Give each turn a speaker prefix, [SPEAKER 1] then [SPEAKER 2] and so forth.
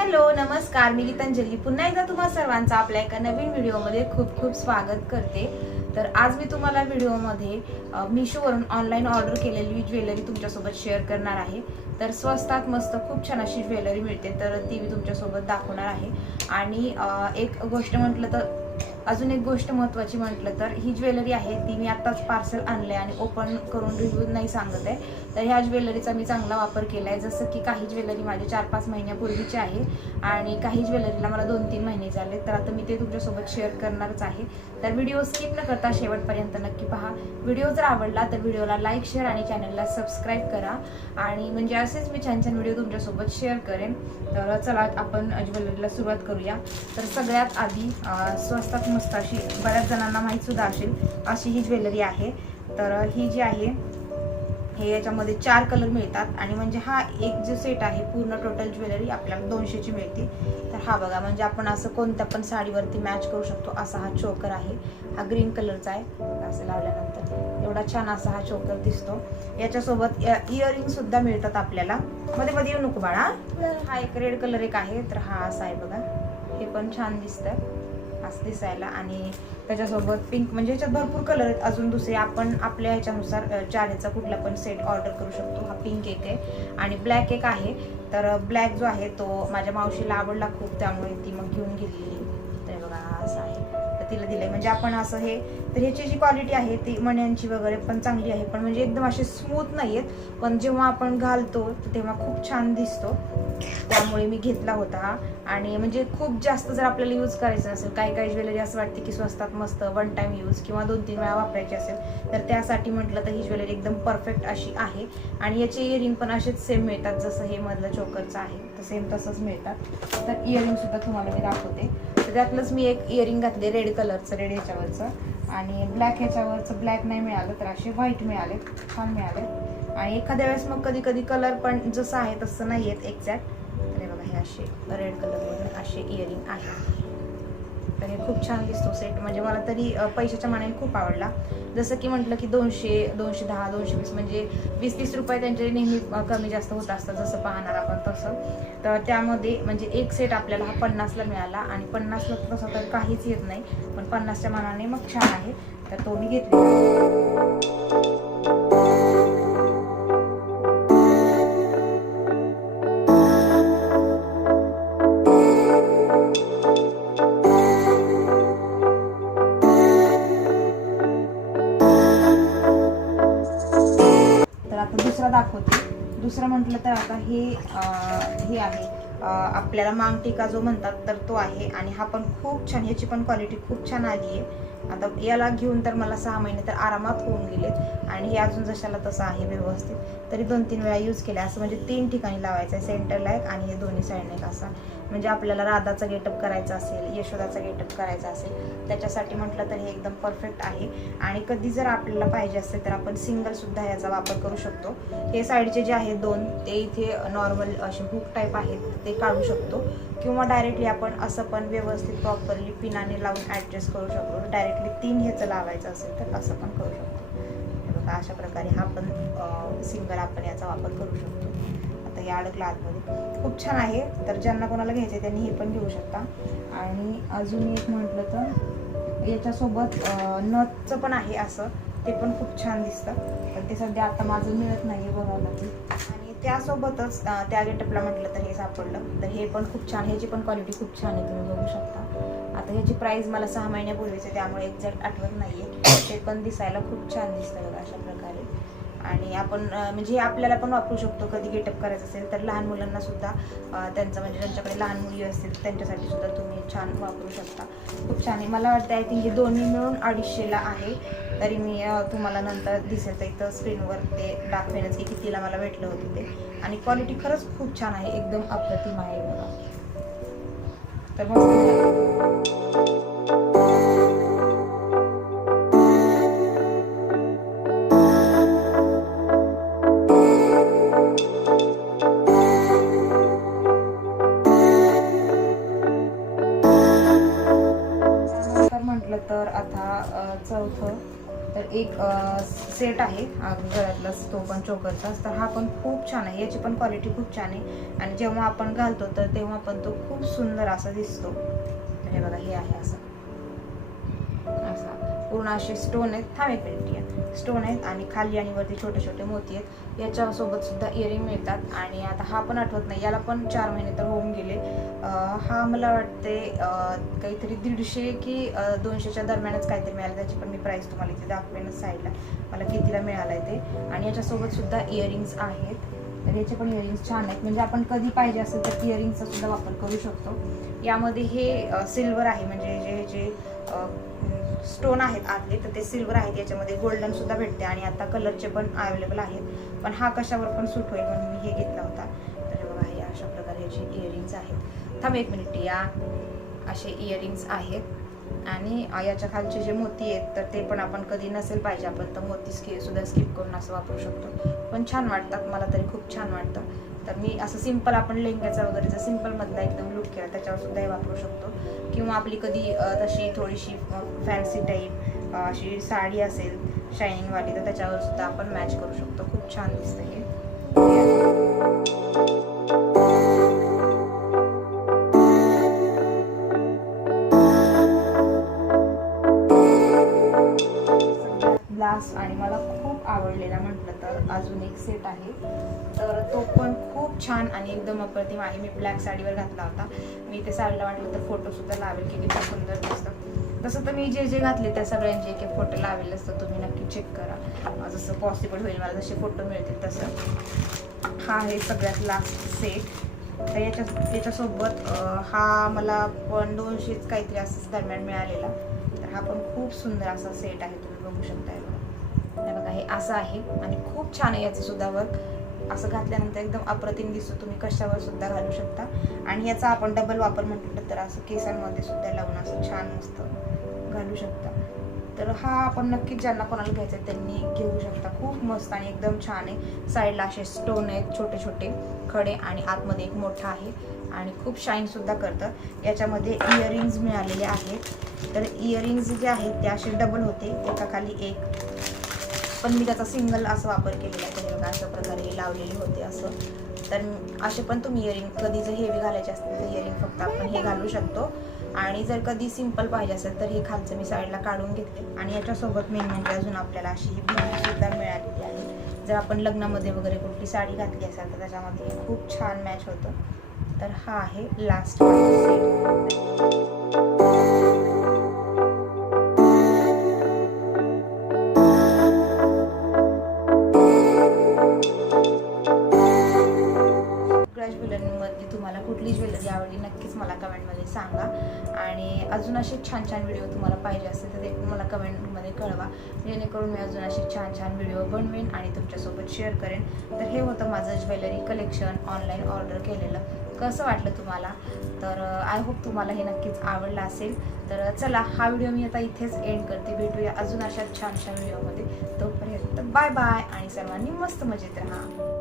[SPEAKER 1] Hello नमस्कार मी गीतांजली. पुन्हा एकदा तुम्हा सर्वांचं आपल्या एका नवीन व्हिडिओमध्ये खूप खूप स्वागत करते. तर आज मी तुम्हाला व्हिडिओमध्ये मिशोवरून ऑनलाईन ऑर्डर केलेली ज्वेलरी तुमच्यासोबत शेअर करणार आहे. तर स्वस्तात मस्त खूप छान अशी ज्वेलरी मिळते तर ती मी तुमच्यासोबत दाखवणार आहे. आणि एक गोष्ट म्हटलं तर अजून एक गोष्ट महत्त्वाची म्हटलं तर ही ज्वेलरी आहे ती मी आत्ताच पार्सल आणलं आहे आणि ओपन करून रिव्ह्यू नाही सांगत आहे. तर ह्या ज्वेलरीचा मी चांगला वापर केला आहे जसं की काही ज्वेलरी माझे चार पाच महिन्यापूर्वीची आहे आणि काही ज्वेलरीला मला दोन तीन महिने झाले. तर आता मी ते तुमच्यासोबत शेअर करणारच आहे. तर व्हिडिओ स्किप न करता शेवटपर्यंत नक्की पहा. व्हिडिओ जर आवडला तर व्हिडिओला लाईक शेअर आणि चॅनलला सबस्क्राईब करा. आणि म्हणजे असेच मी छान छान व्हिडिओ तुमच्यासोबत शेअर करेन. तर चला आपण ज्वेलरीला सुरुवात करूया. तर सगळ्यात आधी स्वस्तात मस्त अशी बऱ्याच जणांना माहीत सुद्धा असेल अशी ही ज्वेलरी आहे. तर ही जी आहे हे याच्यामध्ये चार कलर मिळतात. आणि म्हणजे हा एक जो सेट आहे पूर्ण टोटल ज्वेलरी आपल्याला दोनशेची मिळते. तर हा बघा म्हणजे आपण असं कोणत्या पण साडीवरती मॅच करू शकतो असा हा चोकर आहे. हा ग्रीन कलरचा आहे. असं लावल्यानंतर एवढा छान असा हा चोकर दिसतो. याच्यासोबत इयरिंग सुद्धा मिळतात आपल्याला. मध्ये मध्ये येऊ नको बाळा. हा एक रेड कलर एक आहे. तर हा असा आहे बघा. हे पण छान दिसतं असं दिसायला. आणि त्याच्यासोबत पिंक म्हणजे ह्याच्यात भरपूर कलर आहेत. अजून दुसरे आपण आपल्या ह्याच्यानुसार अ, कुठला पण सेट ऑर्डर करू शकतो. हा पिंक एक आहे. आणि ब्लॅक एक आहे. तर ब्लॅक जो आहे तो माझ्या मावशीला आवडला खूप त्यामुळे ती मग घेऊन गेलेली. तर बघा असं असा आहे. तर तिला दिलंय. म्हणजे आपण असं हे तर ह्याची जी क्वालिटी आहे ती मण्यांची वगैरे पण चांगली आहे. पण म्हणजे एकदम असे स्मूथ नाही आहेत पण जेव्हा आपण घालतो तेव्हा खूप छान दिसतो. त्यामुळे मी घेतला होता. आणि म्हणजे खूप जास्त जर आपल्याला यूज करायचं असेल काही काही ज्वेलरी असं वाटते की स्वस्तात मस्त वन टाइम यूज किंवा दोन तीन वेळा वापरायची असेल तर त्यासाठी म्हटलं तर ही ज्वेलरी एकदम परफेक्ट अशी आहे. आणि याचे इयरिंग पण असेच सेम मिळतात. जसं हे मधलं चोकरचं आहे तर सेम तसंच मिळतात. तर इयरिंग सुद्धा तुम्हाला मी दाखवते. त्यातलंच मी एक इयरिंग घातले रेड कलरचं रेड ह्याच्यावरचं. आणि ब्लॅक ह्याच्यावरचं ब्लॅक नाही मिळालं तर असे व्हाईट मिळाले छान मिळाले. आणि एखाद्या वेळेस मग कधी कधी कलर पण जसं आहे तसं नाही आहेत एक्झॅक्ट तर हे बघा हे असे रेड कलरमधून असे इयरिंग आहे तर हे खूप छान दिसतो सेट म्हणजे मला तरी पैशाच्या मानाने खूप आवडला. जसं की म्हटलं की दोनशे दोनशे दहा दोनशे वीस म्हणजे वीस तीस रुपये त्यांचे नेहमी कमी जास्त होत असतं जसं पाहणार आपण तसं. तर त्यामध्ये म्हणजे एक सेट आपल्याला हा पन्नासला मिळाला आणि पन्नासला तसं तर काहीच येत नाही पण पन्नासच्या मानाने मग छान आहे. तर तो मी घेतला तर आता हे हे आहे. आपल्याला मांगटिका जो म्हणतात तर तो आहे. आणि हा पण खूप छान ह्याची पण क्वालिटी खूप छान आली आहे. आता याला घेऊन तर मला सहा महिने तर आरामात होऊन गेलेत. आणि हे अजून जशाला तसं आहे व्यवस्थित. तरी दोन तीन वेळा यूज केला असं म्हणजे तीन ठिकाणी लावायचं आहे. सेंटरला एक आणि हे दोन्ही साईडने एक असा. म्हणजे आपल्याला राधाचा गेटअप करायचा असेल यशोदाचा गेटअप करायचा असेल त्याच्यासाठी म्हटलं तर हे एकदम परफेक्ट आहे. आणि कधी जर आपल्याला पाहिजे असेल तर आपण सिंगलसुद्धा याचा वापर करू शकतो. हे साईडचे जे आहेत दोन ते इथे नॉर्मल असे हुक टाईप आहेत ते काढू शकतो. किंवा डायरेक्टली आपण असं पण व्यवस्थित प्रॉपरली पिनाने लावून ॲडजस्ट करू शकतो. डायरेक्टली तीन ह्याचं लावायचं असेल तर असं पण करू शकतो. बघा अशा प्रकारे हा पण सिंगल आपण याचा वापर करू शकतो. आता या अडकला आतमध्ये. खूप छान आहे. तर ज्यांना कोणाला घ्यायचं आहे त्यांनी हे पण घेऊ शकता. आणि अजून एक म्हटलं तर याच्यासोबत नथचं पण आहे असं. ते पण खूप छान दिसतं. पण ते सध्या आता माझं मिळत नाही आहे बघावं लागेल आणि त्यासोबतच त्या गेटअपला म्हटलं तर हे सापडलं. तर हे पण खूप छान ह्याची पण क्वालिटी खूप छान आहे. तुम्ही बघू शकता. आता ह्याची प्राईस मला सहा महिन्यापूर्वीच आहे त्यामुळे एक्झॅक्ट आठवत नाही आहे ते पण दिसायला खूप छान दिसतं बघा अशा प्रकारे. आणि आपण म्हणजे हे आपल्याला पण वापरू शकतो. कधी गेटअप करायचं असेल तर लहान मुलांना सुद्धा त्यांचं म्हणजे ज्यांच्याकडे लहान मुली असतील त्यांच्यासाठी सुद्धा तुम्ही छान वापरू शकता. खूप छान आहे. मला वाटतं आय थिंक हे दोन्ही मिळून अडीचशेला आहे. तरी मी तुम्हाला नंतर दिसेल तर इथं स्क्रीनवर ते दाखवेनच की कितीला मला भेटलं होतं ते. आणि क्वालिटी खरंच खूप छान आहे. एकदम अप्रतिम आहे बघा. तर मग आता चौथं. तर एक सेट आहे हा गळ्यातला तो पण चोकरचाच तर हा पण खूप छान आहे. याची पण क्वालिटी खूप छान आहे. आणि जेव्हा आपण घालतो तर तेव्हा पण तो खूप सुंदर असा दिसतो. तर हे बघा हे आहे असं. असा. पूर्ण असे स्टोन आहेत. थांब एक मिनिट या स्टोन आहेत आणि खाली आणि वरती छोटे छोटे मोती आहेत. याच्यासोबत सुद्धा इयरिंग मिळतात. आणि आता हा पण आठवत नाही. याला पण चार महिने तर होऊन गेले. हा मला वाटते काहीतरी दीडशे की दोनशेच्या दरम्यानच काहीतरी मिळालं. त्याची पण मी प्राईस तुम्हाला इथे दाखवेनच साईडला मला कितीला मिळालं आहे ते. आणि याच्यासोबत सुद्धा इयरिंग्स आहेत. तर याचे पण इयरिंग्स छान आहेत. म्हणजे आपण कधी पाहिजे असेल तर इयरिंगचा सुद्धा वापर करू शकतो. यामध्ये हे सिल्वर आहे. म्हणजे जे जे स्टोन आहेत आतले तर ते सिल्वर आहेत याच्यामध्ये गोल्डन सुद्धा भेटते आणि आता कलरचे पण अवेलेबल आहेत. पण हा कशावर पण सूट होईल म्हणून मी हे घेतला होता. तर हे बघा हे अशा प्रकारे याचे इयरिंग्स आहेत. थांब एक मिनिट या. असे इयरिंग्स आहेत. आणि याच्या खालचे जे मोती आहेत तर ते पण आपण कधी नसेल पाहिजे. आपण तर मोती स्कि सुद्धा स्किप करून असं वापरू शकतो. पण छान वाटतात. मला तरी खूप छान वाटतं. तर मी असं सिंपल आपण लेंग्याचा वगैरे जर सिम्पलमधला एकदम लुक केला त्याच्यावर सुद्धा हे वापरू शकतो. किंवा आपली कधी तशी थोडीशी फॅन्सी टाईप अशी साडी असेल शायनिंगवाली तर त्याच्यावर सुद्धा आपण मॅच करू शकतो. खूप छान दिसतं हे. अजून एक सेट आहे. तर तो पण खूप छान आणि एकदम अप्रतिम आहे. मी ब्लॅक साडीवर घातला होता. मी ते साडीला वाटलं तर फोटोसुद्धा लावेल की किती सुंदर दिसतं. तसं तर मी जे जे घातले त्या सगळ्यांचे एक एक फोटो लावेल असतं. तुम्ही नक्की चेक करा. जसं पॉसिबल होईल मला जसे फोटो मिळतील तसं. हा आहे सगळ्यात लास्ट सेट तर याच्या याच्यासोबत हा मला पण दोनशेच काहीतरी असंच दरम्यान मिळालेला. तर हा पण खूप सुंदर असा सेट आहे. तुम्ही बघू शकता हे बघा हे असं आहे आणि खूप छान आहे याचं सुद्धा वर्क असं घातल्यानंतर एकदम अप्रतिम दिसतो तुम्ही कशावर सुद्धा घालू शकता. आणि याचा आपण डबल वापर म्हटलं तर असं केसांमध्ये सुद्धा लावून असं छान मस्त घालू शकता. तर हा आपण नक्कीच ज्यांना कोणाला घ्यायचं आहे त्यांनी घेऊ शकता. खूप मस्त आणि एकदम छान आहे. साईडला असे स्टोन आहेत छोटे छोटे खडे आणि आतमध्ये एक मोठा आहे आणि खूप शाईनसुद्धा करतं याच्यामध्ये इयरिंग्ज मिळालेले आहेत. तर इयरिंग्ज जे आहेत ते असे डबल होते. एका खाली एक पण मी त्याचा सिंगल असा वापर केलेला आहे. त्याने अशा प्रकारे लावलेले होते असं. तर असे पण तुम्ही इयरिंग कधी जर हेवी घालायचे असतील तर इयरिंग फक्त आपण हे घालू शकतो. आणि जर कधी सिंपल पाहिजे असेल तर हे खालचं मी साईडला काढून घेतले. आणि याच्यासोबत मेन म्हणजे अजून आपल्याला अशी ही सुद्धा मिळालेली आहे. जर आपण लग्नामध्ये वगैरे कुठली साडी घातली असेल तर त्याच्यामध्ये खूप छान मॅच होतं. तर हा आहे लास्ट असे छान छान व्हिडिओ तुम्हाला पाहिजे असतील तर ते मला कमेंटमध्ये कळवा. जेणेकरून मी अजून असे छान छान व्हिडिओ बनवेन आणि तुमच्यासोबत शेअर करेन. तर हे होतं माझं ज्वेलरी कलेक्शन ऑनलाईन ऑर्डर केलेलं. कसं वाटलं तुम्हाला? तर आय होप तुम्हाला हे नक्कीच आवडलं असेल. तर चला हा व्हिडिओ मी आता इथेच एंड करते. भेटूया अजून अशा छान छान व्हिडिओमध्ये तोपर्यंत बाय बाय आणि सर्वांनी मस्त मजेत राहा.